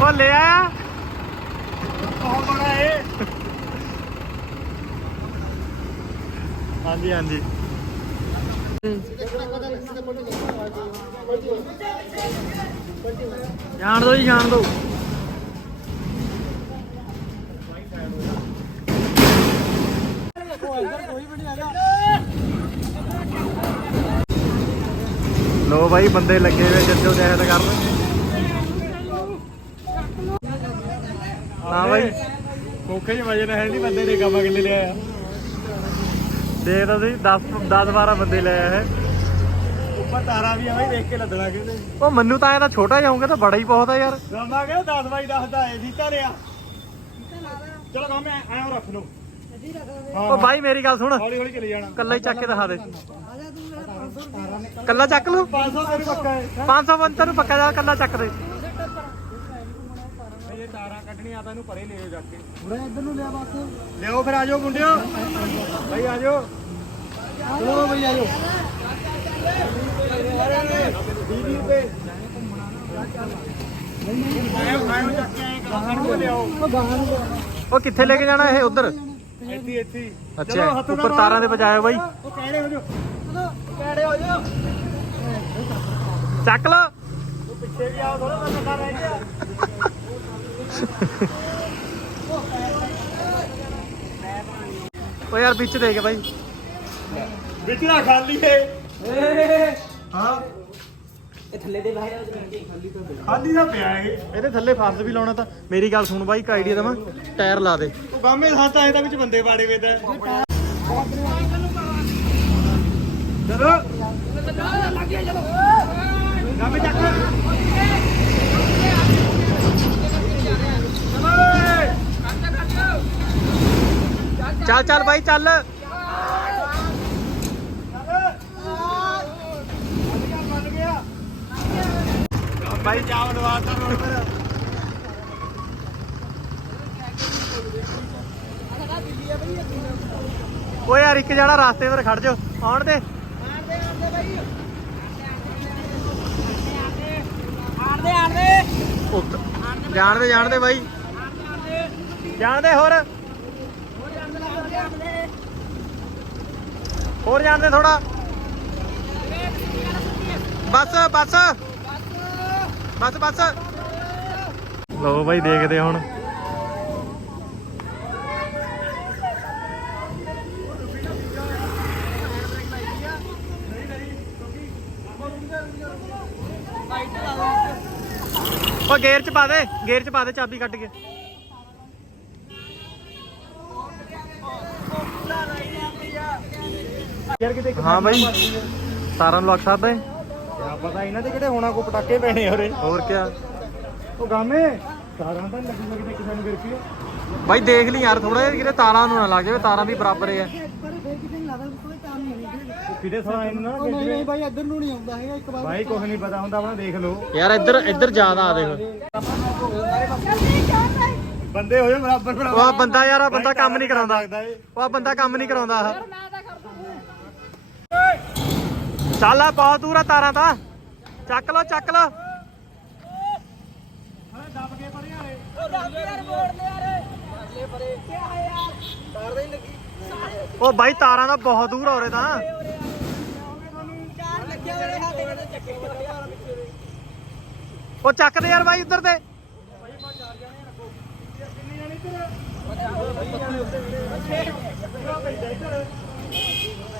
ਉਹ ਲੈ ਆਇਆ। ਬਹੁਤ ਬੜਾ ਇਹ। ਹਾਂਜੀ ਹਾਂਜੀ। ਜਾਣ ਦੋ ਜੀ ਜਾਣ ਦੋ। ਲੋ ਬਾਈ ਬੰਦੇ ਲੱਗੇ ਹੋਏ ਜੱਜੋ ਜਹਿਦ ਕਰਨ। ਹਾਂ ਬਾਈ। ਕੋਖੇ ਚ ਵਜਨ ਹੈ ਨਹੀਂ ਬੰਦੇ ਨੇ ਗਾਮਾ ਕਿੰਨੇ ਲਿਆ ਦੇਖ ਤਾਂ ਤੁਸੀਂ 10 10 12 ਬੰਦੇ ਲੈ ਆਏ ਹੈ ਉੱਪਰ ਤਾਰਾ ਵੀ ਐਵੇਂ ਹੀ ਦੇਖ ਕੇ ਲੱਦਣਾ ਕਹਿੰਦੇ ਉਹ ਮੈਨੂੰ ਤਾਂ ਤਾਂ ਛੋਟਾ ਜਾਊਂਗਾ ਤਾਂ ਬੜਾ ਹੀ ਬਹੁਤ ਆ ਯਾਰ। ਗਾਮਾ ਕਹਿੰਦਾ 10 ਬਾਈ 10 ਦਾ ਹੈ ਸੀਤਾ ਰਿਆ ਚਲੋ ਗਾਮੇ ਐਂ ਰੱਖ ਲਓ। ਉਹ ਬਾਈ ਮੇਰੀ ਗੱਲ ਸੁਣ। ਹੌਲੀ ਹੌਲੀ ਚਲੀ ਜਾਣਾ। ਕੱਲਾ ਹੀ ਚੱਕ ਕੇ ਦਿਖਾ ਦੇ। ਕੱਲਾ ਚੱਕ ਲੂ 500 ਤੇਰੀ ਪੱਕਾ ਹੈ। 550 ਨੂੰ ਪੱਕਾ ਜਾ ਕੱਲਾ ਚੱਕ ਦੇ। ਤਾਰਾਂ ਕੱਢਣੀਆਂ ਤਾਂ ਇਹਨੂੰ ਪਰੇ ਲੈ ਜਾ ਕੇ। ਉਰੇ ਇੱਧਰ ਨੂੰ ਲਿਆ ਬਸ। ਲਿਓ ਫਿਰ ਆਜੋ ਮੁੰਡਿਓ। ਭਾਈ ਆਜੋ ਚਲੋ ਬਈ ਆਜੋ 20 ਰੁਪਏ ਆਇਓ ਆਇਓ ਚੱਕ ਕੇ ਆਏ ਕੰਮ ਨੂੰ ਲਿਆਓ ਉਹ ਕਿੱਥੇ ਲੈ ਕੇ ਜਾਣਾ ਇਹ ਉਧਰ? ਇੱਥੇ ਇੱਥੇ। ਅੱਛਾ ਚਲੋ ਹੱਥ ਉੱਪਰ ਤਾਰਾਂ ਦੇ ਬਜਾਏ ਬਾਈ। ਉਹ ਕਿਹੜੇ ਹੋ ਜੋ ਕਿਹੜੇ ਹੋ ਜਾਓ। ਚੱਕ ਲਾ ਉਹ ਪਿੱਛੇ ਵੀ ਆਓ ਥੋੜਾ ਮੈਂ ਪਤਾ ਰਹਿ ਗਿਆ। ਉਹ ਯਾਰ ਵਿੱਚ ਦੇ ਕੇ ਬਾਈ। ਵਿੱਚ ਨਾ ਖਾਲੀ ਏ ਹਾਂ। ਇਹ ਥੱਲੇ ਦੇ ਬਾਹਰ ਖਾਲੀ ਤੋਂ ਖਾਲੀ ਦਾ ਪਿਆ ਇਹ। ਇਹਦੇ ਥੱਲੇ ਫਰਜ਼ ਵੀ ਲਾਉਣਾ ਤਾਂ। ਮੇਰੀ ਗੱਲ ਸੁਣ ਬਾਈ ਇੱਕ ਆਈਡੀਆ ਦਵਾਂ। ਟਾਇਰ ਲਾ ਦੇ। ਉਹ ਗਾਮੇ ਹੱਥ ਆਏ ਤਾਂ ਵਿੱਚ ਬੰਦੇ ਬਾੜੇ ਵੇ ਤਾਂ। ਚਲੋ। ਗਾਮੇ ਚੱਕ। ਚੱਲ ਚੱਲ ਬਾਈ ਚੱਲ। ਬਾਈ ਜਾਓ ਨਵਾਜ਼ਾ ਰੋਡ ਪਰ। ਓਏ ਯਾਰ, ਇੱਕ ਜਣਾ ਰਾਸਤੇ 'ਤੇ ਖੜ ਜਾ ਆਉਣ ਦੇ। ਆਣਦੇ ਆਣਦੇ ਬਾਈ। ਜਾਣਦੇ ਹੋਰ। ਹੋਰ ਜਾਂਦੇ ਥੋੜਾ ਬਸ ਬਸ। ਬਸ ਬਸ। ਲੋ ਬਾਈ, ਦੇਖਦੇ ਹੁਣ। ਉਹ ਗੇਅਰ ਚ ਪਾ ਦੇ, ਗੇਅਰ ਚ ਪਾ ਦੇ ਚਾਬੀ ਕੱਢ ਕੇ। ਯਾਰ ਕਿਤੇ ਹਾਂ ਬਾਈ। ਤਾਰਾਂ ਨੂੰ ਲੱਗ ਸਕਦਾ ਹੈ। ਕਿਆ ਪਤਾ ਇਹਨਾਂ ਦੇ ਕਿਹੜੇ ਹੋਣਾ ਕੋ ਪਟਾਕੇ ਪੈਣੇ ਹੋਰੇ ਹੋਰ ਕਿਆ? ਉਹ ਗਾਮੇ ਤਾਰਾਂ ਤਾਂ ਨੀ ਲੱਗੂਗਾ ਕਿਤੇ ਕਿਸੇ ਨੂੰ ਗਿਰ ਕੇ। ਬਾਈ ਦੇਖ ਲਈ ਯਾਰ ਥੋੜਾ ਜਿਹਾ ਕਿਤੇ ਤਾਰਾਂ ਨੂੰ ਨਾ ਲੱਗ ਜਾਵੇ ਤਾਰਾਂ ਵੀ ਬਰਾਬਰ ਆ। ਫੇਰ ਕਿਤੇ ਉਹ ਥੋੜਾ ਇਹਨੂੰ ਨਾ ਉਹ ਨਹੀਂ ਨਹੀਂ ਬਾਈ ਇੱਧਰ ਨੂੰ ਨਹੀਂ ਆਉਂਦਾ ਹੈਗਾ ਇੱਕ ਵਾਰ ਭਾਈ ਕੁਝ ਨਹੀਂ ਪਤਾ ਹੁੰਦਾ ਆਪਣਾ ਦੇਖ ਲਓ। ਯਾਰ ਇੱਧਰ ਇੱਧਰ ਜ਼ਿਆਦਾ ਆ ਦੇਖ। ਬੰਦੇ ਹੋਏ ਬਰਾਬਰ ਉਹ ਬਰਾਬਰ ਆਹ ਬੰਦਾ ਯਾਰ ਆ ਬੰਦਾ ਕੰਮ ਨਹੀਂ ਕਰਾਉਂਦਾ। ਏ। ਉਹ ਬੰਦਾ ਕੰਮ ਨਹੀਂ ਕਰਾਉਂਦਾ ਚੱਲ ਆ, ਬਹੁਤ ਦੂਰ ਆ ਤਾਰਾਂ ਤਾਂ। ਚੱਕ ਲੋ ਚੱਕ ਲੋ ਹਲੇ ਦੱਬ ਕੇ ਪਰੇ ਆਲੇ ਉਹ ਬਾਈ, ਤਾਰਾਂ ਦਾ ਬਹੁਤ ਦੂਰ ਆ ਉਰੇ ਤਾਂ। ਉਹ ਚੱਕਦੇ ਯਾਰ ਬਾਈ ਉੱਧਰ ਤੇ। ਜਾਣੇ ਨਹੀਂ ਹੈਗੀ ਚਲੋ ਹੁਣ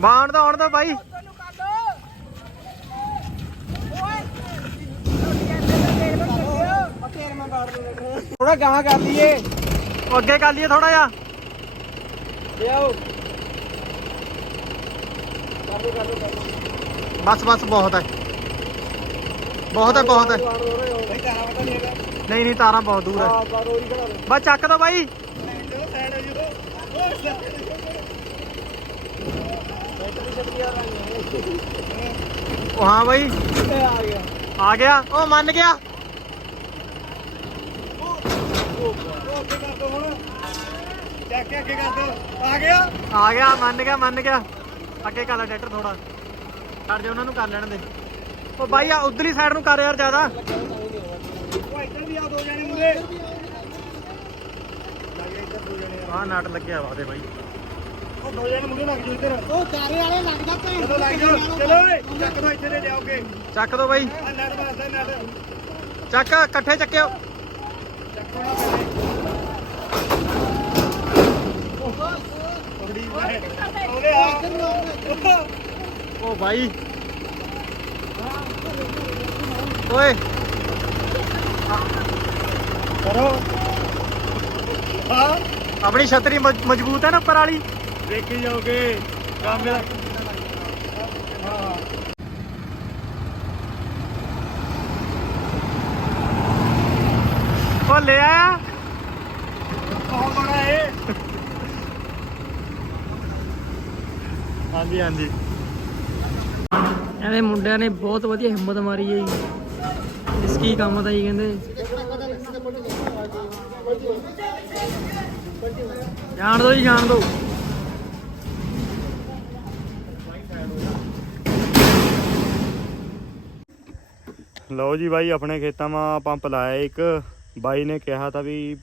ਬਾਣ ਦਾ ਆਉਣ ਦਾ ਬਾਈ। ਥੋੜਾ ਗਾਹਾਂ ਕਰ ਲਈਏ। ਅੱਗੇ ਕਰ ਲਈਏ ਥੋੜਾ ਜਿਹਾ। ਲਿਆਓ। ਬਸ ਬਸ ਬਹੁਤ ਹੈ ਬਹੁਤ ਹੈ ਬਹੁਤ ਹੈ ਨਹੀਂ ਤਾਰਾਂ ਪਤਾ ਨਹੀਂ ਹੈਗਾ ਨਹੀਂ ਨਹੀਂ ਤਾਰਾਂ ਬਹੁਤ ਦੂਰ ਹੈ ਆ ਬਾਰ ਉਹੀ ਖੜਾ ਦੇ ਬਸ ਚੱਕ ਦੋ ਬਾਈ ਸਾਈਡ ਹੋ ਜੂ ਉਹ ਹਾਂ ਅੱਗੇ ਕਰ ਦੋ ਹੁਣ ਚੱਕ ਕੇ ਅੱਗੇ ਕਰ ਦਿਓ ਆ ਗਿਆ ਆ ਗਿਆ ਮੰਨ ਗਿਆ ਮੰਨ ਗਿਆ ਅੱਗੇ ਕਰ ਲੈ ਟਰੈਕਟਰ ਥੋੜਾ ਛੱਡ ਦੇ ਉਹਨਾਂ ਨੂੰ ਕਰ ਲੈਣ ਦੇ। ਉਹ ਬਾਈ ਆ ਉਧਰਲੀ ਸਾਈਡ ਨੂੰ ਕਰ ਯਾਰ ਜ਼ਿਆਦਾ। ਉਹ ਇੱਧਰ ਵੀ ਆ ਦੋ ਜਣੇ ਮੁੰਡੇ। ਲੱਗੇ ਇੱਧਰ ਦੋ ਜਣੇ ਆ ਆ ਨਟ ਲੱਗਿਆ ਵਾ ਦੇ ਬਾਈ। ਉਹ ਦੋ ਜਣੇ ਮੁੰਡੇ ਲੱਗ ਜਾਓ ਇੱਧਰ। ਉਹ ਚਾਰੇ ਵਾਲੇ ਲੱਗਦਾ ਭੈਣ ਚਲੋ ਲੱਗ ਜਾਓ। ਚਲੋ ਓਏ ਚੱਕ ਦੋ ਇੱਥੇ ਦੇ ਲਿਆਓਗੇ ਚੱਕ ਦੋ ਬਾਈ। ਆ ਨਟ ਵਾਸਤੇ ਨਟ। ਚੱਕ ਇਕੱਠੇ ਚੱਕਿਓ। ਚੱਕੋ ਨਾ ਪਹਿਲੇ ਬੜੀ ਮੈਂ ਉਹ ਬਾਈ। ਓਏ। ਕਰੋ। ਹਾਂ। ਆਪਣੀ ਛਤਰੀ ਮਜ਼- ਮਜ਼ਬੂਤ ਹੈ ਨਾ ਉੱਪਰ ਵਾਲੀ? ਦੇਖੀ ਜਾਓਗੇ। ਕੰਮ ਮੇਰਾ ਹਾਂ। ਉਹ ਲੈ ਆਇਆ ਬਹੁਤ ਬੜਾ ਏ ਹਾਂਜੀ ਹਾਂਜੀ। ਇਹਦੇ ਮੁੰਡਿਆਂ ਨੇ ਬਹੁਤ ਵਧੀਆ ਹਿੰਮਤ ਮਾਰੀ ਹੈ ਜੀ। ਇਸ ਕੀ ਕੰਮ ਦਾ ਜੀ ਕਹਿੰਦੇ। ਜਾਣ ਦੋ ਜੀ ਜਾਣ ਦੋ। ਲਓ ਜੀ ਬਾਈ ਆਪਣੇ ਖੇਤਾਂ 'ਮਾ ਪੰਪ ਲਾਇਆ ਇੱਕ। ਬਾਈ ਨੇ ਕਿਹਾ ਤਾਂ ਵੀ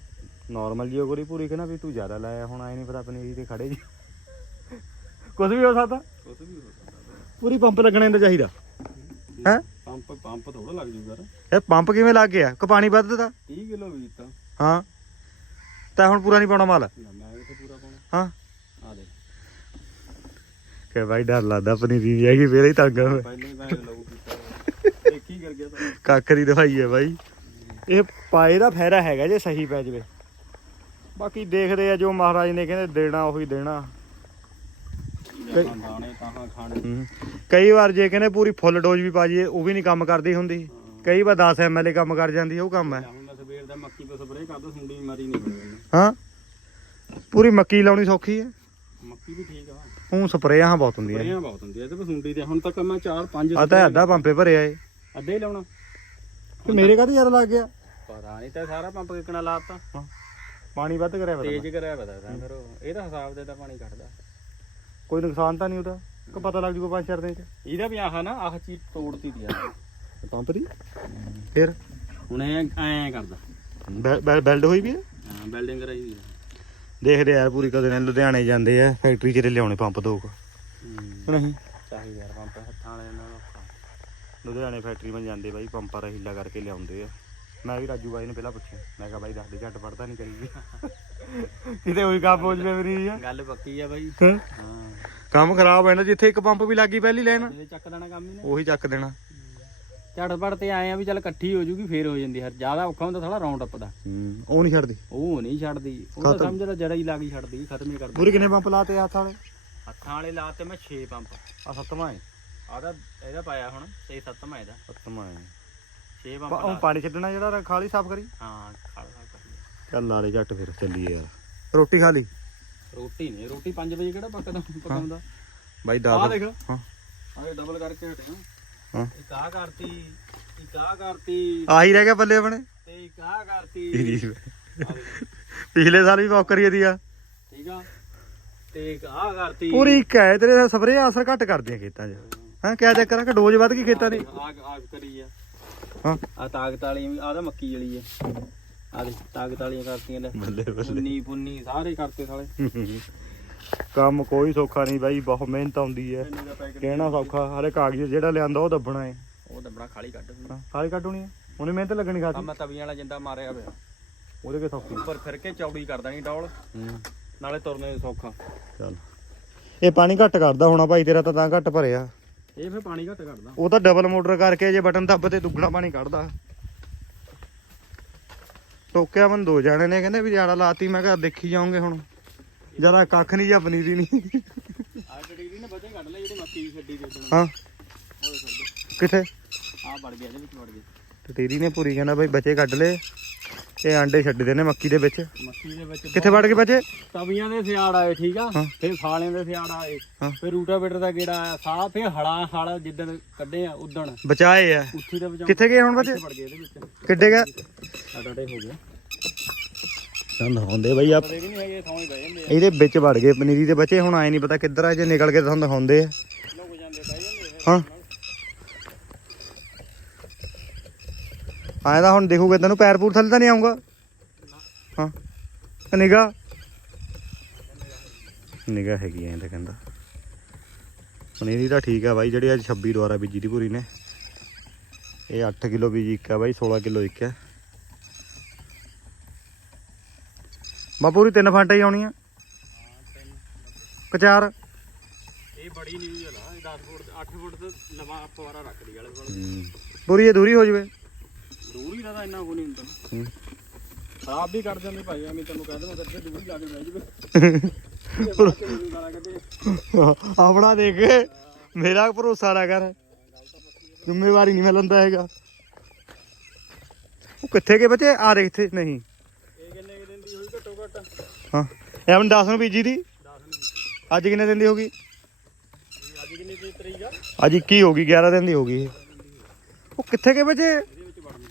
ਨਾਰਮਲ ਜੀ ਗੋਰੀ ਪੂਰੀ ਕਹਿੰਦਾ ਵੀ ਤੂੰ ਜ਼ਿਆਦਾ ਲਾਇਆ ਹੁਣ ਆਏ ਨਹੀਂ ਪਤਾ ਪਨੀਰੀ ਤੇ ਖੜੇ ਜੀ। ਕੁਝ ਵੀ ਹੋ ਸਕਦਾ? ਕੁਛ ਵੀ ਹੋ ਸਕਦਾ। ਪੂਰੀ ਪੰਪ ਲੱਗਣਾ ਇਹਦਾ ਚਾਹੀਦਾ। ਹੈ? ਪੰਪ ਪੰਪ ਥੋੜਾ ਲੱਗ ਜੂਗਾ ਇਹ ਪੰਪ ਕਿਵੇਂ ਲੱਗ ਗਿਆ? ਕਿ ਪਾਣੀ ਵੱਧ ਦਿੱਤਾ? 30 ਕਿਲੋ ਵੀ ਤਾਂ ਹਾਂ। ਤਾਂ ਹੁਣ ਪੂਰਾ ਨਹੀਂ ਪਾਉਣਾ ਮਾਲ? ਮੈਂ ਕਿਤੇ ਪੂਰਾ ਪਾਉਣਾ। ਹਾਂ। ਆ ਦੇ ਕਿ ਬਾਈ ਡਰ ਲੱਗਦਾ ਪਨੀਰੀ ਦੀ ਹੈਗੀ ਫੇਰ ਹੀ ਤੰਗ ਆ ਪਹਿਲਾਂ ਹੀ ਮੈਂ ਲਾਉ ਕੀਤਾ ਹੀ ਕਰ ਗਿਆ ਤਾਂ? ਦੀ ਦਵਾਈ ਹੈ ਬਾਈ। ਇਹ ਪਾਏ ਦਾ ਫਾਇਦਾ ਹੈਗਾ ਜੇ ਸਹੀ ਪੈ ਜਵੇ। ਬਾਕੀ ਦੇਖਦੇ ਆ ਜੋ ਮਹਾਰਾਜ ਨੇ ਕਹਿੰਦੇ ਦੇਣਾ ਉਹੀ ਦੇਣਾ। ਜਾਂ ਦਾਣੇ ਤਾਹਾਂ ਖਾਣੇ। ਹੂੰ। ਕਈ ਵਾਰ ਜੇ ਕਹਿੰਦੇ ਪੂਰੀ ਫੁੱਲ ਡੋਜ਼ ਵੀ ਪਾ ਜੀਏ ਉਹ ਵੀ ਨਹੀਂ ਕੰਮ ਕਰਦੀ ਹੁੰਦੀ। ਕਈ ਵਾਰ 10 ਐਮਐਲਏ ਕੰਮ ਕਰ ਜਾਂਦੀ ਉਹ ਕੰਮ ਹੈ। ਹੁਣ ਮੈਂ ਸਵੇਰ ਦਾ ਮੱਕੀ ਤੋਂ ਸਪਰੇਅ ਕਰਦਾ ਸੁੰਡੀ ਮਰੀ ਨਹੀਂ ਹੋਣੀ ਹਾਂ। ਪੂਰੀ ਮੱਕੀ ਲਾਉਣੀ ਸੌਖੀ ਹੈ। ਮੱਕੀ ਵੀ ਠੀਕ ਆ। ਉਹ ਸਪਰੇਆਂ ਬਹੁਤ ਹੁੰਦੀਆਂ ਸਪਰੇਆਂ ਬਹੁਤ ਹੁੰਦੀਆਂ ਤੇ ਸੁੰਡੀ ਦੇ ਹੁਣ ਤੱਕ ਮੈਂ 4 5 ਆ ਤਾਂ ਅੱਧਾ ਪੰਪੇ ਭਰਿਆ ਏ। ਅੱਧੇ ਹੀ ਲਾਉਣਾ। ਤੇ ਮੇਰੇ ਕਾਹਤੇ ਜ਼ਿਆਦਾ ਲੱਗ ਗਿਆ? ਪਤਾ ਨਹੀਂ ਤਾਂ ਸਾਰਾ ਪੰਪ ਕਿਕਣਾ ਲਾਤਾ। ਪਾਣੀ ਵੱਧ ਕਰਿਆ ਤੇਜ਼ ਕਰਿਆ ਪਤਾ ਤਾਂ ਫਿਰ ਉਹ। ਇਹਦਾ ਹਿਸਾਬ ਦੇ ਤਾਂ ਪਾਣੀ ਕੱਢਦਾ। ਕੋਈ ਨੁਕਸਾਨ ਤਾਂ ਨਹੀਂ ਉਹਦਾ? ਕਿ ਪਤਾ ਲੱਗ ਜੂਗਾ ਪੰਜ ਚਾਰ ਦਿਨ ਚ। ਇਹਦਾ ਵੀ ਆਹ ਨਾ ਆਹ ਚੀਜ਼ ਤੋੜਤੀ ਦੀ ਆ। ਪੰਪ ਦੀ ਫਿਰ? ਹੁਣ ਐ ਐ ਕਰਦਾ। ਬੈਲਡ ਹੋਈ ਵੀ ਹੈ ਹਾਂ ਬਿਲਡਿੰਗ ਕਰਾਈ ਦੀ ਆ। ਦੇਖਦੇ ਯਾਰ ਪੂਰੀ ਕਦੇ ਨੇ ਲੁਧਿਆਣੇ ਜਾਂਦੇ ਆ ਫੈਕਟਰੀ 'ਚ ਲਿਆਉਣੇ ਪੰਪ ਦੋ ਕੁ। ਹੂੰ। ਨਹੀਂ। ਚਾਹੀਦਾ ਯਾਰ ਪੰਪ ਹੱਥਾਂ ਵਾਲੇ ਨਾਲ ਔਖਾ। ਲੁਧਿਆਣੇ ਫੈਕਟਰੀ ਮੈਂ ਜਾਂਦੇ ਬਾਈ ਪੰਪਾਂ ਹੀਲਾ ਕਰਕੇ ਲਿਆਉਂਦੇ ਆ। ਮੈਂ ਵੀ ਰਾਜੂ ਬਾਈ ਨੂੰ ਪਹਿਲਾਂ ਪੁੱਛਿਆ। ਮੈਂ ਕਿਹਾ ਬਾਈ ਦੱਸ ਦੇ ਝੱਟ ਪੜਦਾ ਨਹੀਂ ਕਰੀਗੀ ਕਿਤੇ ਉਹੀ ਕੰਮ ਹੋ ਜਵੇ ਮੇਰੀ ਆ। ਗੱਲ ਪੱਕੀ ਆ ਬਾਈ। ਕੰਮ ਖਰਾਬ ਹੋ ਜਾਂਦਾ ਜਿੱਥੇ ਇੱਕ ਪੰਪ ਵੀ ਲੱਗੀ ਪਹਿਲੀ ਲੈਣ ਜਿਹਦੇ ਚੱਕ ਦੇਣਾ ਕੰਮ ਹੀ ਨੇ। ਉਹੀ ਚੱਕ ਦੇਣਾ। ਝੜ ਪੜ ਤੇ ਆਏ ਆ ਵੀ ਚੱਲ ਇਕੱਠੀ ਹੋ ਜੂਗੀ ਫੇਰ ਹੋ ਜਾਂਦੀ ਹਰ ਜ਼ਿਆਦਾ ਔਖਾ ਹੁੰਦਾ ਥੋੜਾ ਰਾਉਂਡ ਅਪ ਦਾ। ਹੂੰ ਉਹ ਨਹੀਂ ਛੱਡਦੀ। ਉਹ ਨਹੀਂ ਛੱਡਦੀ ਉਹ ਤਾਂ। ਸਮਝ ਲੈ ਜੜਾ ਹੀ ਲਾ ਕੇ ਛੱਡਦੀ ਖਤਮ ਹੀ ਕਰਦੀ। ਪੂਰੀ ਕਿੰਨੇ ਪੰਪ ਲਾਤੇ ਹੱਥ ਵਾਲੇ? ਹੱਥਾਂ ਵਾਲੇ ਲਾਤੇ ਮੈਂ 6 ਪੰਪ। ਆ ਸੱਤਵਾਂ ਹੈ ਆਦਾ ਇਹਦਾ ਪਾਇਆ ਹੁਣ 6 7ਵਾਂ ਇਹਦਾ। ਸੱਤਵਾਂ ਹੈ 6 ਪਾ- ਪੰਪ ਉਹ ਪਾਣੀ ਛੱਡਣਾ ਜਿਹੜਾ ਖਾਲੀ ਸਾਫ਼ ਕਰੀ। ਹਾਂ ਖਾਲਾ ਕਰ। ਚੱਲ ਲਾ ਦੇ ਝੱਟ ਫਿਰ ਚੱਲੀਏ ਯਾਰ। ਰੋਟੀ ਖਾ ਲਈ? ਰੋਟੀ ਨਹੀਂ ਰੋਟੀ 5 ਵਜੇ ਕਿਹੜਾ ਪੱਕਦਾ ਪਕਾਉਂਦਾ? ਬਾਈ ਆ ਦਾਲ ਦੇਖ। ਹਾਂ। ਆਏ ਡਬਲ ਕਰਕੇ ਹਟੇ ਨਾ। ਹਾਂ। ਇੱਕ ਆ ਕਰਤੀ ਇੱਕ ਆ ਕਰਤੀ। ਆਹੀ ਰਹਿ ਗਿਆ ਬੱਲੇ ਆਪਣੇ। ਤੇ ਇੱਕ ਆ ਕਰਤੀ। ਦੇਖ, ਪਿਛਲੇ ਸਾਲ ਵੀ ਪੌਕ ਕਰੀ ਦੀ ਆ। ਠੀਕ ਆ। ਤੇ ਇੱਕ ਆ ਕਰਤੀ। ਪੂਰੀ ਇੱਕ ਹੈ ਤੇਰੇ ਸਪਰੇਅ ਅਸਰ ਘੱਟ ਕਰਦੀਆਂ ਖੇਤਾਂ 'ਚ। ਹਾਂ ਕਿਆ ਚੱਕਰ ਆ ਕਿ ਡੋਜ਼ ਵੱਧ ਗਈ ਖੇਤਾਂ ਦੀ। ਆਗ ਆਗ ਕਰੀ ਆ। ਹਾਂ। ਆ ਤਾਕਤ ਵਾਲੀ ਆ ਤਾਂ ਮੱਕੀ ਵਾਲੀ ਆ। ਆ ਦੇ ਤਾਕਤ ਵਾਲੀਆਂ ਕਰਤੀਆਂ ਲੈ। ਬੱਲੇ ਪੁੰਨੀ ਪੁੰਨੀ ਸਾਰੇ ਕਰਤੇ ਸਾਲੇ। ਕੰਮ ਕੋਈ ਸੌਖਾ ਨਹੀਂ ਬਾਈ ਬਹੁਤ ਮਿਹਨਤ ਆਉਂਦੀ ਹੈ। ਕਹਿਣਾ ਸੌਖਾ ਹਰੇ ਕਾਗਜ਼ ਜਿਹੜਾ ਲਿਆਂਦਾ ਉਹ ਦੱਬਣਾ ਹੈ। ਉਹ ਦੱਬਣਾ ਖਾਲੀ ਕੱਢ ਹੁਣ ਸਾਰੀ ਕੱਢਣੀ ਹੈ। ਉਹਨੇ ਮਿਹਨਤ ਲੱਗਣੀ ਆ ਖਾਦੀ ਮੈਂ ਤਵੀਆਂ ਵਾਲਾ ਜਿੰਦਾ ਮਾਰਿਆ ਪਿਆ ਉਹਦੇ ਕੇ ਸੌਖੀ। ਉੱਪਰ ਫਿਰ ਕੇ ਚੌੜੀ ਕਰ ਦੇਣੀ ਡੌਲ। ਹੂੰ। ਨਾਲੇ ਤੁਰਨੇ ਨੂੰ ਸੌਖਾ। ਚੱਲ। ਇਹ ਪਾਣੀ ਘੱਟ ਕਰਦਾ ਹੋਣਾ ਭਾਈ ਤੇਰਾ ਤਾਂ ਤਾਂ ਘੱਟ ਭਰਿਆ। ਇਹ ਫਿਰ ਪਾਣੀ ਘੱਟ ਕੱਢਦਾ ਉਹ ਤਾਂ ਡਬਲ ਮੋਟਰ ਕਰਕੇ ਜੇ ਬਟਨ ਦੱਬ ਤੇ ਦੁੱਗਣਾ ਪਾਣੀ ਕੱਢਦਾ। ਟੋਕਿਆ ਮਨ ਦੋ ਜਾਣੇ ਨੇ ਕਹਿੰਦੇ ਵੀ ਜ਼ਿਆਦਾ ਲਾਤੀ ਮੈਂ ਕਿਹਾ ਦੇਖੀ ਜਾਓਗੇ ਹੁਣ। ਜ਼ਿਆਦਾ ਕੱਖ ਨਹੀਂ ਜਾਂ ਪਨੀਰੀ ਨਹੀਂ। ਆ ਡਿਗਰੀ ਨੇ ਬਚੇ ਕੱਢ ਲੈ ਜਿਹੜੀ ਮੱਕੀ ਦੀ ਛੱਡੀ ਦੇ ਦੇਣਾ ਹਾਂ। ਕਿੱਥੇ? ਆ ਵੜ ਗਿਆ ਇਹਦੇ ਵਿੱਚ ਵੜ ਗਿਆ। ਟਟੀਰੀ ਨੇ ਪੂਰੀ ਕਹਿੰਦਾ ਬਈ ਬੱਚੇ ਕੱਢ ਲਏ। ਇਹ ਆਂਡੇ ਛੱਡਦੇ ਨੇ ਮੱਕੀ ਦੇ ਵਿੱਚ। ਮੱਕੀ ਦੇ ਵਿੱਚ ਕਿੱਥੇ ਵੜ ਗਏ ਬੱਚੇ? ਤਵੀਆਂ ਦੇ ਸਿਆੜ ਆਏ ਠੀਕ ਆ? ਹਾਂ। ਫਿਰ ਫਾਲਿਆਂ ਦੇ ਸਿਆੜ ਆਏ। ਹਾਂ। ਫਿਰ ਰੂਟਾਵੇਟਰ ਦਾ ਗੇੜਾ ਆਇਆ ਸਾਹ ਫਿਰ ਹਲਾ ਹਲ ਜਿੱਦਣ ਕੱਢੇ ਆ ਉਦਣ। ਬਚਾਏ ਆ। ਉੱਥੀ ਦੇ ਵਿੱਚ ਕਿੱਥੇ ਗਏ ਹੁਣ ਬੱਚੇ? ਵੜ ਗਏ ਇਹਦੇ ਵਿੱਚ। ਕਿੱਡੇ ਗਿਆ ਆ ਹੋ ਹੁੰਦੇ ਬਈ ਆ ਵੀ ਨਹੀਂ ਹੈਗੇ ਥਾਂ ਹੀ ਬਹਿ ਜਾਂਦੇ ਇਹਦੇ ਵਿੱਚ ਵੜ ਗਏ ਪਨੀਰੀ ਦੇ ਬੱਚੇ ਹੁਣ ਆਏ ਨਹੀਂ ਪਤਾ ਕਿੱਧਰ ਆ ਜੇ ਨਿਕਲ ਕੇ ਤੁਹਾਨੂੰ ਦਿਖਾਉਂਦੇ ਆ। ਲੋਕ ਜਾਂਦੇ ਬਹਿ ਜਾਂਦੇ ਹਾਂ। ਆਇਆ ਤਾਂ ਹੁਣ ਦੇਖੂਗਾ ਤੈਨੂੰ ਪੈਰ ਪੂਰ ਥੱਲੇ ਤਾਂ ਨਹੀਂ ਆਉਂਗਾ ਹਾਂ। ਨਿਗਾ ਨਿਗਾ ਹੈਗੀ ਐ ਤਾਂ ਕਹਿੰਦਾ। ਪਨੀਰੀ ਤਾਂ ਠੀਕ ਆ ਬਾਈ ਜਿਹੜੀ ਅੱਜ 26 ਦੁਆਰਾ ਬੀਜੀ ਦੀ ਪੂਰੀ ਨੇ। ਇਹ 8 ਕਿਲੋ ਬੀਜ ਇੱਕ ਆ ਬਾਈ 16 ਕਿਲੋ ਇੱਕ ਆ। ਬਾ ਪੂਰੀ ਤਿੰਨ ਫਾਂਟੇ ਹੀ ਆਉਣੀਆਂ। ਕਚਾਰ ਇਹ ਬੜੀ ਨਹੀਂ ਜਲਾ 10 ਫੁੱਟ 8 ਫੁੱਟ ਤੇ ਲਵਾ ਫਵਾਰਾ ਰੱਖਦੀ ਵਾਲੇ ਕੋਲ। ਪੂਰੀ ਅਧੂਰੀ ਹੋ ਜਵੇ। ਦੂਰ ਹੀ ਇੰਨਾ ਕੋ ਨਹੀਂ ਹੁੰਦਾ ਹੂੰ। ਖਰਾਬ ਵੀ ਕਰ ਜਾਂਦੇ ਭਾਈ ਐਵੇਂ ਤੈਨੂੰ ਕਹਿ ਦਵਾਂ ਕਿੱਥੇ ਦੂਰ ਹੀ ਲਾ ਕੇ ਬਹਿ ਜਵੇ। ਗਾਲਾਂ ਕੱਢੇ ਆਪਣਾ ਦੇਖ ਮੇਰਾ ਭਰੋਸਾ ਨਾ ਕਰ। ਜ਼ਿੰਮੇਵਾਰੀ ਨਹੀਂ ਮੈਂ ਲੈਂਦਾ ਹੈਗਾ। ਉਹ ਕਿੱਥੇ ਗਏ ਬੱਚੇ? ਆ ਰਹੇ ਇੱਥੇ ਨਹੀਂ। ਇਹ ਕਿੰਨੇ ਕੁ ਦਿਨ ਦੀ ਹੋਈ ਘੱਟੋ ਘੱਟ? 10 ਹਾਂ ਇਹ ਹੁਣ 10 ਨੂੰ ਬੀਜੀ ਦੀ। ਨਹੀਂ ਅੱਜ ਕਿੰਨੇ ਦਿਨ ਦੀ ਹੋ ਗਈ? ਅੱਜ ਕਿੰਨੀ ਤਰੀਕ ਤਰੀਕ ਆ? ਅੱਜ 21 ਹੋ ਗਈ 11 ਦਿਨ ਦੀ ਹੋ ਗਈ ਇਹ। ਉਹ ਕਿੱਥੇ ਗਏ ਬੱਚੇ ਇਹਦੇ ਵਿੱਚ ਵੜ ਗਈ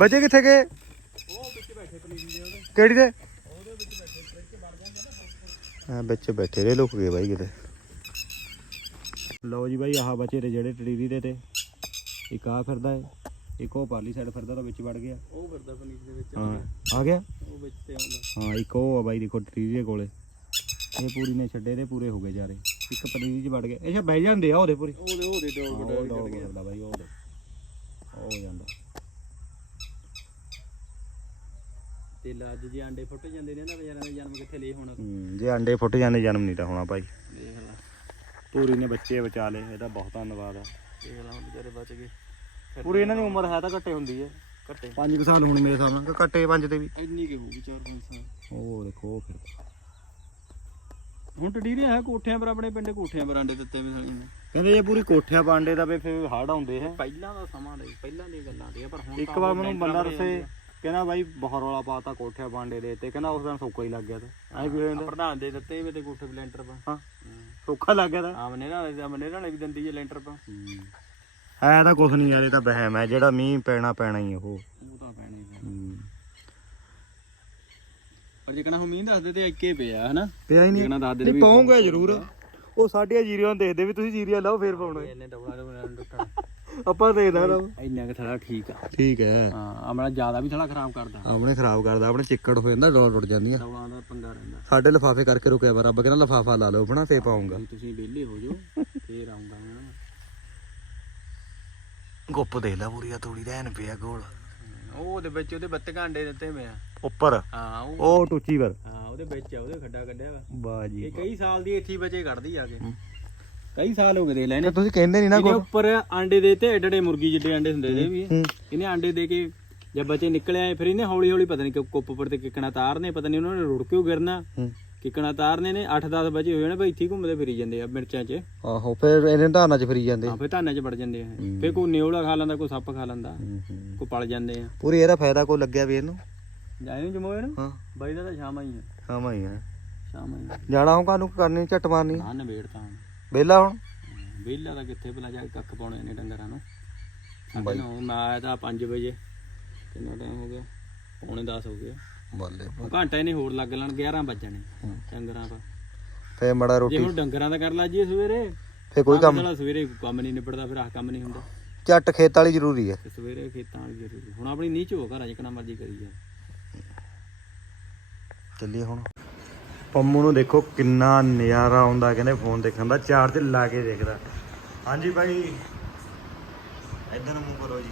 ਬੱਚੇ ਕਿੱਥੇ ਗਏ? ਉਹ ਵਿੱਚ ਬੈਠੇ ਪਨੀਰੀ ਦੇ ਉਹਦੇ ਕਿਹੜੀ ਦੇ? ਉਹਦੇ ਵਿੱਚ ਬੈਠੇ ਵਿੱਚ ਵੜ ਜਾਂਦੇ ਨਾ ਹਾਂ ਵਿੱਚ ਬੈਠੇ ਰਹੇ ਲੋਕ ਗਏ ਬਾਈ ਕਿਤੇ। ਲਓ ਜੀ ਬਾਈ ਆਹ ਬਚੇ ਨੇ ਜਿਹੜੇ ਟੜੀਰੀ ਦੇ ਤੇ। ਇੱਕ ਆ ਫਿਰਦਾ ਏ ਇੱਕ ਉਹ ਪਾਲੀ ਸਾਈਡ ਫਿਰਦਾ ਤਾਂ ਵਿੱਚ ਵੜ ਗਿਆ। ਉਹ ਫਿਰਦਾ ਪਨੀਰੀ ਦੇ ਵਿੱਚ। ਹਾਂ ਆ ਗਿਆ? ਉਹ ਵਿੱਚ ਤੇ ਆਉਂਦਾ। ਹਾਂ ਇੱਕ ਉਹ ਆ ਬਾਈ ਦੇਖੋ ਟਰੀਰੀ ਦੇ ਕੋਲੇ। ਇਹ ਪੂਰੀ ਨੇ ਛੱਡੇ ਤੇ ਪੂਰੇ ਹੋ ਗਏ ਜਾਰੇ ਇੱਕ ਪਨੀਰੀ 'ਚ ਵੜ ਗਿਆ। ਇਹ ਬਹਿ ਜਾਂਦੇ ਆ ਉਹਦੇ ਪੂਰੀ। ਉਹਦੇ ਉਹਦੇ ਡੌਗ ਗਿਆ। ਕਰਦਾ ਬਾਈ ਉਹਦੇ ਉਹ ਹੋ ਜਾਂਦਾ। ਤੇ ਜੇ ਆਂਡੇ ਫੁੱਟ ਜਾਂਦੇ ਨੇ ਨਾ ਵਿਚਾਰਿਆਂ ਦੇ ਜਨਮ ਕਿੱਥੇ ਲੈ ਹੋਣਾ? ਹੂੰ, ਜੇ ਅੰਡੇ ਫੁੱਟ ਜਾਂਦੇ ਜਨਮ ਨਹੀਂ ਤਾਂ ਹੋਣਾ ਭਾਈ। ਦੇਖ ਲੈ। ਪੂਰੀ ਨੇ ਬੱਚੇ ਬਚਾ ਲਏ ਇਹਦਾ ਬਹੁਤ ਧੰਨਵਾਦ ਆ। ਦੇਖ ਲੈ ਹੁਣ ਵਿਚਾਰੇ ਬਚ ਗਏ। ਪੂਰੀ ਇਹਨਾਂ ਦੀ ਉਮਰ ਹੈ ਤਾਂ ਘੱਟੇ ਹੁੰਦੀ ਹੈ। ਘੱਟੇ। 5 ਸਾਲ ਹੁਣ ਮੇਰੇ ਹਿਸਾਬ ਨਾਲ ਘੱਟੇ 5 ਤੇ ਵੀ। ਇੰਨੀ ਕਿ ਹੋਊਗੀ 4-5 ਸਾਲ। ਉਹ ਦੇਖੋ ਉਹ ਫਿਰ। ਹੁਣ ਟਡੀਰੇ ਹੈ ਕੋਠਿਆਂ ਪਰ ਆਪਣੇ ਪਿੰਡ ਕੋਠਿਆਂ ਪਰ ਆਂਡੇ ਦਿੱਤੇ ਵੀ ਸਾਲੀਆਂ ਨੇ। ਕਹਿੰਦੇ ਇਹ ਪੂਰੀ ਕੋਠਿਆਂ ਪਾਂਡੇ ਦਾ ਵੀ ਫਿਰ ਹੜ ਆਉਂਦੇ ਹੈ। ਪਹਿਲਾਂ ਦਾ ਸਮਾਂ ਦੇ ਪਹਿਲਾਂ ਦੀਆਂ ਗੱਲਾਂ ਦੀਆਂ ਪਰ ਹੁਣ ਇੱਕ ਵਾਰ ਮੈਨੂੰ ਬੰਦਾ ਜਾਂਦੇ ਕਹਿੰਦਾ ਬਾਈ ਬਹੁਤ ਰੌਲਾ ਪਾਤਾ ਕੋਠਿਆਂ ਪਾਂਡੇ ਦੇ ਤੇ ਕਹਿੰਦਾ ਉਸ ਦਿਨ ਸੌਕਾ ਹੀ ਲੱਗ ਗਿਆ ਤਾਂ। ਐਂ ਵੀ ਹੋ ਆ। ਪ੍ਰਧਾਨ ਦੇ ਦਿੱਤੇ ਵੀ ਤੇ ਕੋਠੇ ਲੈਂਟਰ ਪਾ। ਹਾਂ। ਸੌਕਾ ਲੱਗ ਗਿਆ ਤਾਂ। ਆਮਨੇ ਨਾਲ ਆਮਨੇ ਨਾਲ ਵੀ ਦਿੰਦੀ ਹੈ ਲੈਂਟਰ ਪਾ। ਐ ਤਾਂ ਕੁਛ ਨਹੀਂ ਯਾਰ ਇਹ ਤਾਂ ਵਹਿਮ ਹੈ। ਜਿਹੜਾ ਮੀਂਹ ਪੈਣਾ ਪੈਣਾ ਹੀ ਉਹ। ਉਹ ਤਾਂ ਪੈਣੇ ਹੀ ਪੈਣੇ। ਪਰ ਜੇ ਕਹਣਾ ਹੁਣ ਮੀਂਹ ਦੱਸਦੇ ਤੇ ਇੱਕੇ ਪਿਆ ਹਨਾ? ਪਿਆ ਹੀ ਜੇ ਨਹੀਂ। ਨਹੀਂ ਪਾਉਂਗਾ ਜ਼ਰੂਰ। ਉਹ ਸਾਡੀਆਂ ਜੀਰੀਆਂ ਨੂੰ ਦੇਖਦੇ ਵੀ ਤੁਸੀਂ ਜੀਰੀਆਂ ਲਾਓ ਫੇਰ ਪਾਉਣਾ। ਇਹਨੇ ਡਬਲਾ ਡਬਲਾ ਡੁੱਟਣਾ ਆਪਾਂ ਦੇਖਦਾ ਨਾ। ਇੰਨਾ ਕਿ ਥੜਾ ਠੀਕ ਆ। ਠੀਕ ਹੈ। ਹਾਂ ਆਮਣਾ ਜ਼ਿਆਦਾ ਵੀ ਥੜਾ ਖਰਾਬ ਕਰਦਾ। ਆਪਣੇ ਖਰਾਬ ਕਰਦਾ ਆਪਣੇ ਚਿੱਕੜ ਹੋ ਜਾਂਦਾ ਡੋਲ ਟੁੱਟ ਜਾਂਦੀਆਂ। ਡਬਲਾਂ ਦਾ ਪੰਗਾ ਰਹਿੰਦਾ। ਸਾਡੇ ਲਫਾਫੇ ਕਰਕੇ ਰੁਕਿਆ ਵਾ ਰੱਬ ਕਹਿੰਦਾ ਲਫਾਫਾ ਲਾ ਲਓ ਆਪਣਾ ਤੇ ਪਾਉਂਗਾ ਤੁਸੀਂ ਵਿਹਲੇ ਹੋ ਜਾਓ ਫੇਰ ਆਉਂਗਾ ਮੈਂ ਗੁੱਪ ਦੇਖ ਲੈ ਪੂਰੀ ਆ ਤੋੜੀ ਐਨ ਪਿਆ ਗੋਲ ਉਹ ਉਹਦੇ ਵਿੱਚ ਉਹਦੇ ਬੱਤ ਘਾਂਡੇ ਦਿੱਤੇ ਮੈਂ। ਉੱਪਰ? ਹਾਂ ਉਹ ਉਹ ਟੁੱਚੀ ਵਰ ਹਾਂ ਉਹਦੇ ਵਿੱਚ ਆ ਉਹਦੇ ਖੱਡਾ ਕੱਢਿਆ ਵਾ। ਬਾਜੀ ਇਹ ਕਈ ਸਾਲ ਦੀ ਇੱਥੀ ਬਚੇ ਕੱਢਦੀ ਆ ਕੇ। ਕਈ ਸਾਲ ਹੋ ਗਏ ਦੇ ਲੈਣੇ ਤੇ ਤੁਸੀਂ ਕਹਿੰਦੇ ਨਹੀਂ ਨਾ ਇਹਨੇ ਕੋ ਉੱਪਰ ਆਂਡੇ ਦੇ ਤੇ ਏਡੇ ਮੁਰਗੀ ਜਿੱਡੇ ਆਂਡੇ ਹੁੰਦੇ ਦੇ ਵੀ। ਹੂੰ। ਇਹਨੇ ਆਂਡੇ ਦੇ ਕੇ ਜਦ ਬੱਚੇ ਨਿਕਲੇ ਆਏ ਫਿਰ ਇਹਨੇ ਹੌਲੀ ਹੌਲੀ ਪਤਾ ਨਹੀਂ ਕਿ ਕੁੱਪ ਪਰ ਤੇ ਕਿੱਕਣਾ ਤਾਰਨੇ ਪਤਾ ਨਹੀਂ ਉਹਨਾਂ ਨੇ ਰੁੜ ਕਿਉਂ ਗਿਰਨਾ ਹੂੰ। ਕਿੱਕਣਾ ਤਾਰਨੇ ਨੇ 8-10 ਬਚੇ ਹੋਏ ਨੇ ਬਈ ਇੱਥੇ ਹੀ ਘੁੰਮਦੇ ਫਿਰੀ ਜਾਂਦੇ ਆ ਮਿਰਚਾਂ 'ਚ। ਆਹੋ ਫਿਰ ਇਹਨੇ ਧਾਨਾਂ ਚ ਫਰੀ ਜਾਂਦੇ। ਹਾਂ ਫਿਰ ਧਾਨਾਂ 'ਚ ਵੜ ਜਾਂਦੇ ਆ। ਇਹ। ਫਿਰ ਕੋਈ ਨਿਉਲਾ ਖਾ ਲੈਂਦਾ ਕੋਈ ਸੱਪ ਖਾ ਲੈਂਦਾ ਕੋਈ ਪਲ ਜਾਂਦੇ ਆ। ਪੂਰੀ ਇਹਦਾ ਫਾਇਦਾ ਕੋਈ ਲੱਗਿਆ ਵੀ ਇਹਨੂੰ? ਜਾਏ ਨੂੰ ਜਮੋਏ ਨਾ ਹਾਂ। ਬਾਈ ਦਾ ਤਾਂ ਸ਼ਾਮਾਂ ਹੀ ਆ। ਹਾਂ ਹੀ ਹੈ ਸ਼ਾਮਾਂ ਹੀ ਆ। ਜਾਣਾ ਹੁਣ ਕਾਨੂੰ ਕਰਨੀ ਝੱਟ ਮਾਰਨੀ? ਨਾ ਨਵੇੜ ਤਾਂ ਹੁਣ। ਵਿਹਲਾ ਹੁਣ? ਵਿਹਲਾ ਤਾਂ ਕਿੱਥੇ ਭਲਾ ਜਾ ਕੇ ਕੱਖ ਪਾਉਣੇ ਨੇ ਡੰਗਰਾਂ ਨੂੰ। ਬਾਈ। ਮੈਂ ਆਇਆ ਤਾਂ 5 ਵਜੇ ਕਿੰਨਾ ਟਾਈਮ ਹੋ ਗਿਆ? ਪੌਣੇ 10 ਹੋ ਗਿਆ ਬੱਲੇ ਉਹ ਘੰਟਾ ਹੀ ਨਹੀਂ ਹੋਰ ਲੱਗ ਲੈਣ 11 ਵੱਜਣੇ ਡੰਗਰਾਂ ਦਾ। ਫੇ ਮੜਾ ਜੇ ਰੋਟੀ ਹੁਣ ਡੰਗਰਾਂ ਦਾ ਕਰ ਲਾ ਜੀ ਸਵੇਰੇ ਫੇ ਕੋਈ ਕੰਮ ਸਾਲਾ ਸਵੇਰੇ ਕੰਮ ਨਹੀਂ ਨਿਬੜਦਾ ਫਿਰ ਆਹ ਕੰਮ ਨਹੀਂ ਹੁੰਦਾ। ਝੱਟ ਖੇਤ ਵਾਲੀ ਜ਼ਰੂਰੀ ਹੈ। ਤੇ ਸਵੇਰੇ ਖੇਤਾਂ ਵਾਲੀ ਜ਼ਰੂਰੀ। ਹੁਣ ਆਪਣੀ ਨੀਚ ਹੋ ਘਰਾਂ ਜਿਕਣਾ ਮਰਜ਼ੀ ਕਰੀ ਜਾ ਚੱਲੀਏ ਹੁਣ। ਪੰਮੂ ਨੂੰ ਦੇਖੋ ਕਿੰਨਾ ਨਜ਼ਾਰਾ ਆਉਂਦਾ ਕਹਿੰਦੇ ਫੋਨ ਦੇਖਣ ਦਾ ਚਾਰਜ ਲਾ ਕੇ ਦੇਖਦਾ। ਹਾਂਜੀ ਭਾਈ ਇਧਰ ਨੂੰ ਮੂੰਹ ਕਰੋ ਜੀ।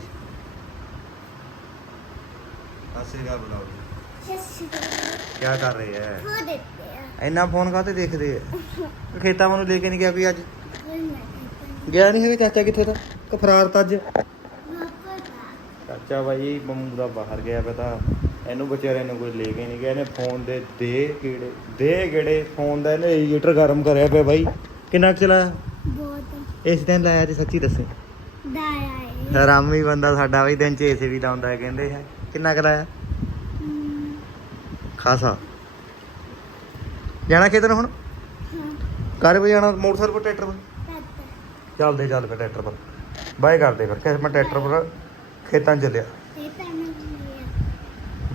ਅਸੀਂ ਕਾ ਬੁਲਾਓ ਜੀ। ਕੀ ਕਰ ਰਹੇ ਹੈ ਇੰਨਾ ਫੋਨ ਕਾਤੇ ਦੇਖਦੇ ਆ ਖੇਤਾਂ ਨੂੰ ਲੈ ਕੇ ਨਹੀਂ ਗਿਆ ਕੋਈ ਅੱਜ? ਗਿਆ ਨਹੀਂ ਹੈਗਾ ਚਾਚਾ ਕਿੱਥੇ ਤਾਂ? ਕਫਰਾਰ ਅੱਜ? ਚਾਚਾ ਭਾਈ ਬੰਮੂ ਦਾ ਬਾਹਰ ਗਿਆ ਪਤਾ ਇਹਨੂੰ ਵਿਚਾਰੇ ਨੂੰ ਕੋਈ ਲੈ ਕੇ ਨਹੀਂ ਗਿਆ ਇਹਨੇ ਫੋਨ ਦੇ ਦੇ ਕੀੜੇ ਦੇ ਕੀੜੇ ਫੋਨ ਦਾ? ਇਹਨੇ ਹੀਟਰ ਗਰਮ ਕਰਿਆ ਪਿਆ ਭਾਈ ਕਿੰਨਾ ਕੁ ਚਲਾਇਆ? ਬਹੁਤ। ਇਸ ਦਿਨ ਲਾਇਆ ਤੇ ਸੱਚੀ ਦੱਸੇ। ਦਾਇਆ ਹੈ ਹਰਾਮੀ ਬੰਦਾ ਸਾਡਾ ਵੀ ਦਿਨ ਚ ਏਸੇ ਵੀ ਲਾਉਂਦਾ ਕਹਿੰਦੇ ਹੈ। ਕਿੰਨਾ ਕੁ ਲਾਇਆ? ਖਾਸਾ। ਜਾਣਾ ਖੇਤਰ ਹੁਣ? ਕਰ ਵੀ ਜਾਣਾ ਮੋਟਰਸਾਈਕਲ ਪਰ ਟਰੈਕਟਰ ਪਰ? ਚੱਲਦੇ ਚੱਲ ਫਿਰ ਟਰੈਕਟਰ ਪਰ। ਬਾਏ ਕਰਦੇ ਫਿਰ ਕਿਸੇ ਮੈਂ ਟਰੈਕਟਰ ਪਰ ਖੇਤਾਂ 'ਚ ਚੱਲਿਆ।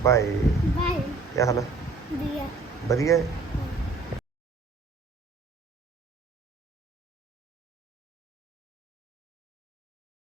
ਬਾਏ ਬਾਏ ਕੀ ਹਾਲ ਹੈ ਵਧੀਆ। ਹੈ